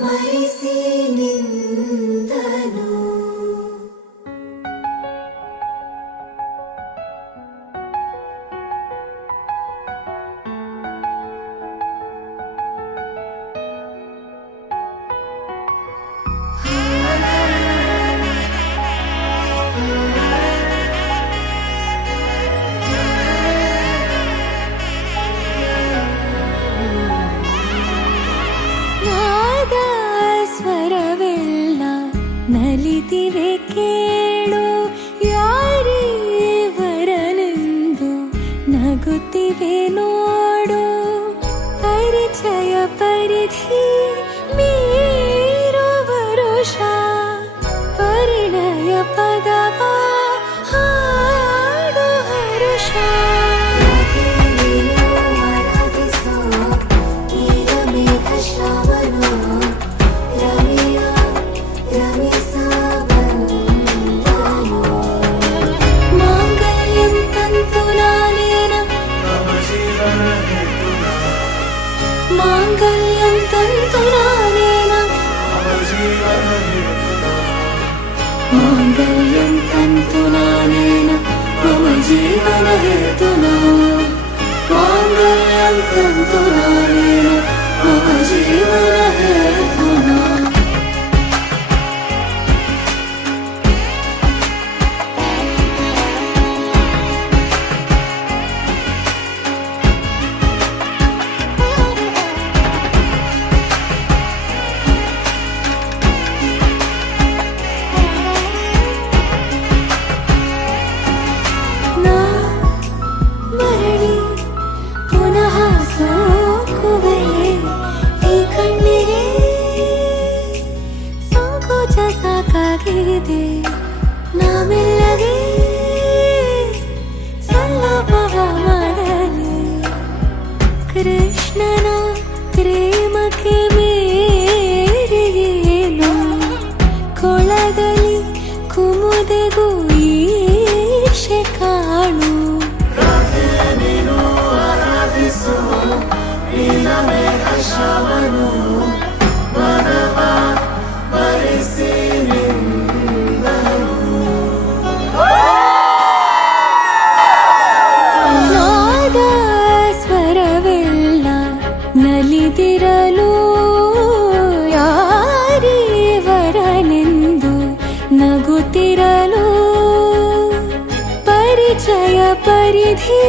ಮರೆಸಿ ನಿಂದನು. ನಲಿತಿವೆ ಕೇಳು ಯಾರೀವರನೆಂದು ನಗುತ್ತಿವೆ ನೋಡು. ಪರಿಚಯ ಪರಿಧಿ ಮೀರು ವರುಷ ಪರಿಣಯ ಪದವ ಹಾಡು ಹರುಷ. ಮಾಂಗಲ್ಯಂ ತಂತು ನಾನೇನ ಮಾಂಗಲ್ಯಂ ತಂತು ನಾನೇನ ಮಮ ಜೀವನ ಹೇತುನಾ. ಮಾಂಗಲ್ಯಂ ತಂತು ನಾನೇನ ಮಮ ಜೀವನ ಹೇತುನಾ. ಸಾಕಾಗಿದೆ ನಾಮೆಲ್ಲಗೆ ಸಲ್ಲಭವ ಮಾಡಲಿ. ಕೃಷ್ಣನ ಪ್ರೇಮಕ್ಕೆ ಮೇರೆಯೇನು ಕೊಳದಲ್ಲಿ ಕುಮುದೆಗೂ ಈಶೆ ಕಾಣು. ನಾದ ಸ್ವರವೆಲ್ಲ ನಲಿದಿರಲು ಯಾರೀವರನೆಂದು ನಗುತ್ತಿರಲು. ಪರಿಚಯ ಪರಿಧಿ